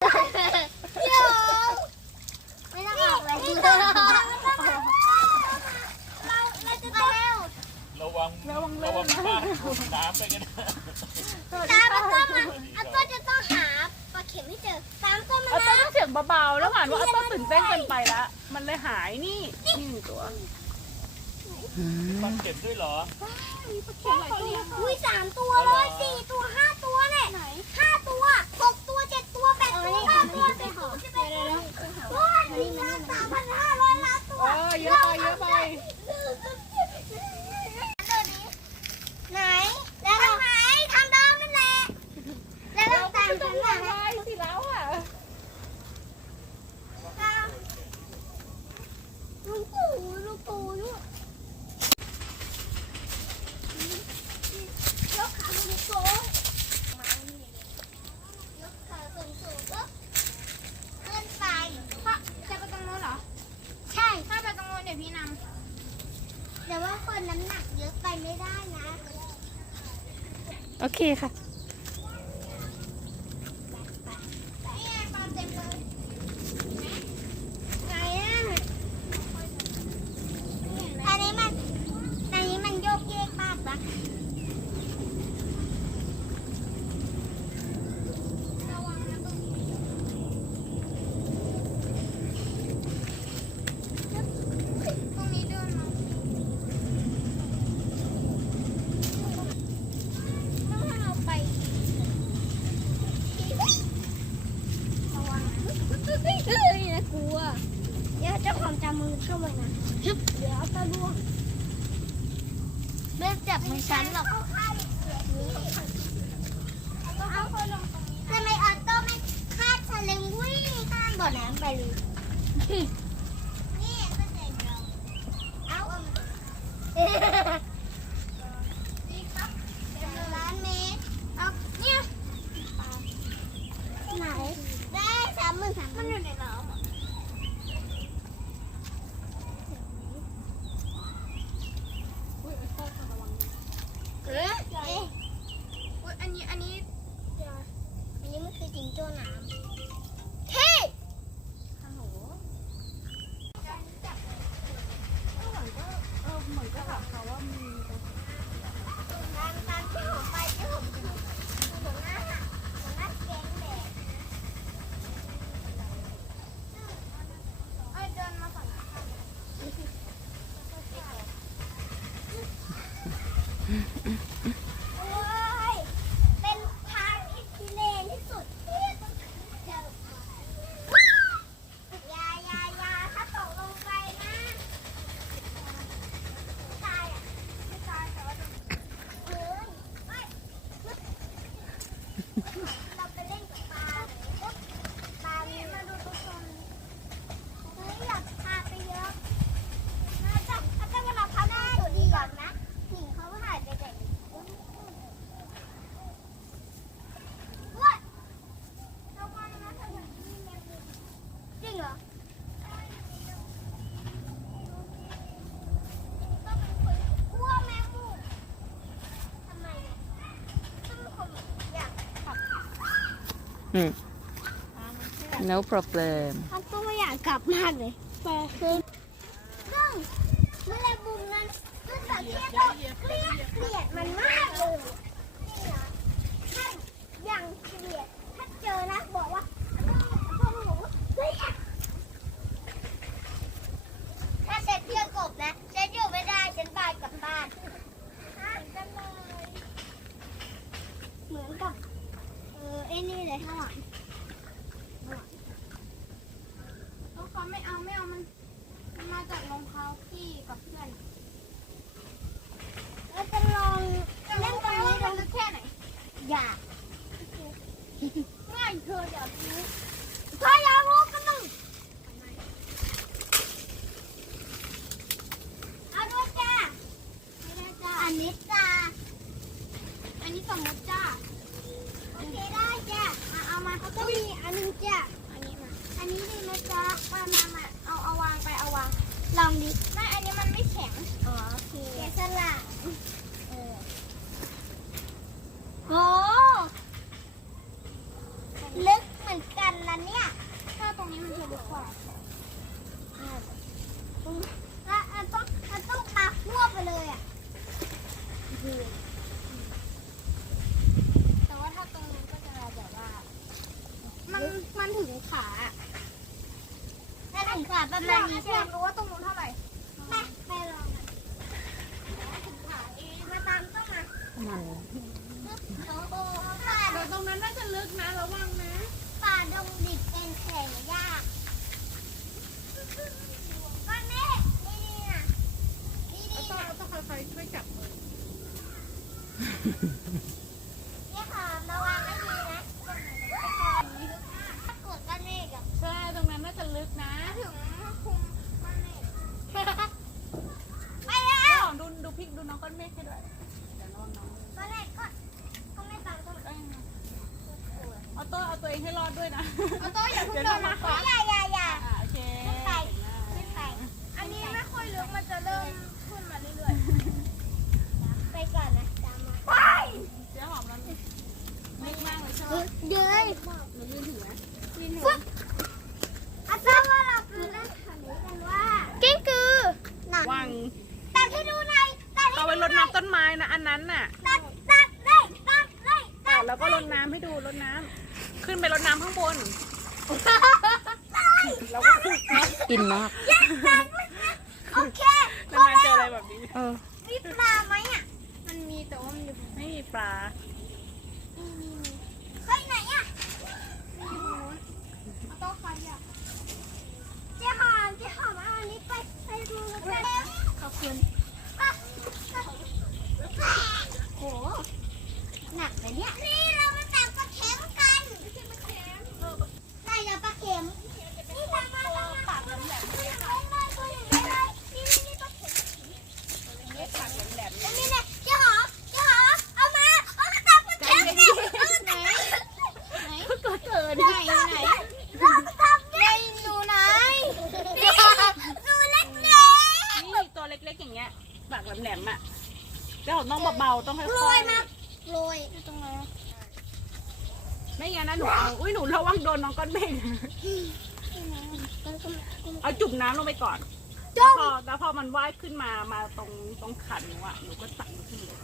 เดี๋ยวไม่ต้องออกเลยเราจะต้องระวังระวังระวังพลาดถูกน้ำไปกันนะตามอาต้นมาอาต้จะต้องหาปลาเข็มให้เจอตามต้นมาเอาต้นะต้องเสียงเบาๆ แล้วหวานว่าอาต้นตื่นเต้นเกินไปละมันเลยหายนี่นี่หนึ่งตัว มันเก็บด้วยเหรออุ้ยสามตัวเลยสี่ตัวห้าตัวเนี่ยห้าตัวหกตัวเจ็ดตัวแปดตัวเก้าตัวสิบตัวสิบเอ็ดตัวว้าวนี่มันสามพันห้าร้อยล้านตัว เออเยอะไปเยอะไป ไหน แล้วเราไหนทำดาวนั่นแหละ แล้วเราตามฉันมาไปสิแล้วอะลูกปู่ลูกปู่ลูกยกขาสูงสูงยกขาสูงสูงปุ๊บขึ้นไปจะไปตรงโน้นเหรอ ใช่ถ้าไปตรงโน้นเดี๋ยวพี่นำแต่ว่าคนน้ำหนักเยอะไปไม่ได้นะ โอเคค่ะ นี่ไงปลาเต็มเลยไหนอะอันนี้มันอันนี้มันโยกเยกมากปะระวังนะตรงนี้ตรงนี้เดินมาต้องให้เราไป ระวังนะเฮ้ยเฮ้ยนะกลัวเดี๋ยวเจ้าความจำมือเข้าไปนะฮึบเดี๋ยวจะล่วงไม่จับมือฉันหรอกทำไมออโต้ไม่คาดสลิงวิ่งข้ามบ่อน้ำไปเลยนี่ก็เจ๋งเราเอานี่ครับล้านเมตรเอาเนี่ย ไหน ได้สามหมื่นสามมันอยู่ในน้ำเอ๊ะเอ๊ะำอุ๊ยอันนี้ อันนี้อันนี้มันคือจิงโจ้น้ำเฮ้ยเออเหมือนก็ถามเขาว่ามีตามตามที่ผมไปที่ผมคือหัวหน้าหัวหน้าแก๊งแบกเอ้ยเดินมาฝั่งนี้โอ้ย เป็นทางที่พิเรนที่สุดอย่าอย่าอย่าถ้าตกลงไปนะตายอะไม่ตายแต่ว่าโดนเฮ้ยไม่เราไปเล่นกับปลาปุ๊บปลามีมาดูทุกคนเฮ้ยอยากพาไปเยอะน่าจะถ้าจะมาเราพาแม่อยู่ดีก่อนนะหญิงเขาหายไปไหนว้ายระวังนะถ้าอย่างนี้แมงมุมจริงเหรอ ก็เป็นคนกลัวแมงมุมทำไมอะก็เป็นคนอยากขับ อืม no problem เขาตัวอยากกลับมากเลยแต่คือซึ่งเมื่อไรบุมนั้นคือสังเกตว่าเกลียดเกลียดมันมากเลยจริงเหรอถ้าอย่างเกลียดถ้าเจอนะบอกว่าพ่อบอกว่าเฮ้ยอะถ้าเซ็ตเพื่อกบนะเซ็ตอยู่ไม่ได้ฉันบายกลับบ้านเหมือนกันเลยเหมือนกับเออไอ้นี่เลยข้างหลัง รองเท้าไม่เอาไม่เอามันมันมาจากรองเท้า พี่กับเพื่อนเราจะลองเล่นตรงนี้มัดูนแค่ไหน อยากไม่เธออยากรู้ ถ้าอยากรู้ก็ต้องเอาด้วยจ้า ไม่ได้จ้า อันนี้จ้า อันนี้สมมติจ้า โอเคได้จ้า อะเอามา แล้วก็มีอันหนึงจ้า อันนี้มา อันนี้ดีไหมจ้า มามามาเอาเอาวางไปเอาวาง ลองดิ ไม่อันนี้มันไม่แข็ง อ๋อโอเคเกสละเออโหลึกเหมือน ดี กว่าแล้วอันต้องอันต้องปาทั่วไปเลยอะแต่ว่าถ้าตรงนี้ก็จะแบบว่า มันมันถึงขาถ้าถึงขาประแรมาณงนี้อยากรู้ว่าตรงนู้นเท่าไหร่ไปไปลองกันถึงขาเองมาตามต้องมามันโอ้โหป่าแต่ตรงนั้นน่าจะลึกนะระวังนะป่าดงดิบเป็นแข่งยากก้อนเมฆนี่นี่น่ะนี่นี่ ต้อง น่ะ ต้องใครช่วยจับมือ นี่ค่ะระวังให้ดีนะถ้ากดก้อนเมฆอะใช่ตรงนั้นน่าจะลึกนะถึงคุมมันเนี่ยไปแล้วของดูดูพริกดูน้องก้อนเมฆให้ด้วยเดี๋ยวน้องน้องก้อนเมฆก็ก็ไม่ตามต้นเอ้ยเอาตัวเอาตัวเองให้รอดด้วยนะ เอาต๊ะอย่าเพิ่งเดี๋ยวเดิน้อนงมามาขวาอย่าอย่าอย่า อ่าโอเค ขึ้นไปขึ้นไป อันนี้ไม่ค่อยลึกมันจะเริ่มขึ้นมาเรื่อย ไปก่อนนะตามมาไป เจ๊หอมมันลึกมากเลยใช่ไหม เดือย มันลื่นถึงไหม ฟึ๊บ อาจารย์ว่าเราคือเล่นคำนี้กันว่ากิ้งกือหนังวังตัดให้ดูหน่อยตัดให้เอาไว้รดน้ำต้นไม้นะอันนั้นน่ะตัดตัดเลยตัดเลยอะแล้วก็รดน้ำให้ดูรดน้ำขึ้นไปรดน้ำข้างบนแล้วก็ขึ้นกินมากโอเคนานๆเจออะไรแบบนี้ เออมีปลาไหมอะๆมันมีแต่ว่ามันอยู่ไม่มีปลาไปไหนอะ เอาโต๊ะใครอะ เจ๊หอมเจ๊หอมเอาอันนี้ไปไปดูกันขอบคุณโหหนักเลยเนี่ยนี่เรามาตักปลาเข็มกันไม่ใช่ปลาเข็มไหนละปลาเข็มนี่ทำมาทำมาปากแหลมๆเลยนี่นี่นี่ปลาเข็ม เล็กปากแหลม แล้วนี่เนี่ยเจ๊หอมเจ๊หอมเอามาเอามาตักปลาเข็มดิเอามาตัก ไหน ๆก็เกิน ไหนไหน เอามาตักดิ ดูไหน นี่ดูเล็ก นี่ตัวเล็กๆอย่างเงี้ยปากแหลมๆอะเจ้าต้องเบาๆต้องค่ๆโรอยยมาโรยตรงไหนๆไม่งั้นนะหนูเอาอุ้ยหนูระวังโดนน้องก้อนเมฆเอาจุ่มน้ำลงไปก่อนแล้วพอแล้วพอมันว่ายขึ้นมามาตรงตรงขันหนูอะหนูก็ตักมันขึ้นเลย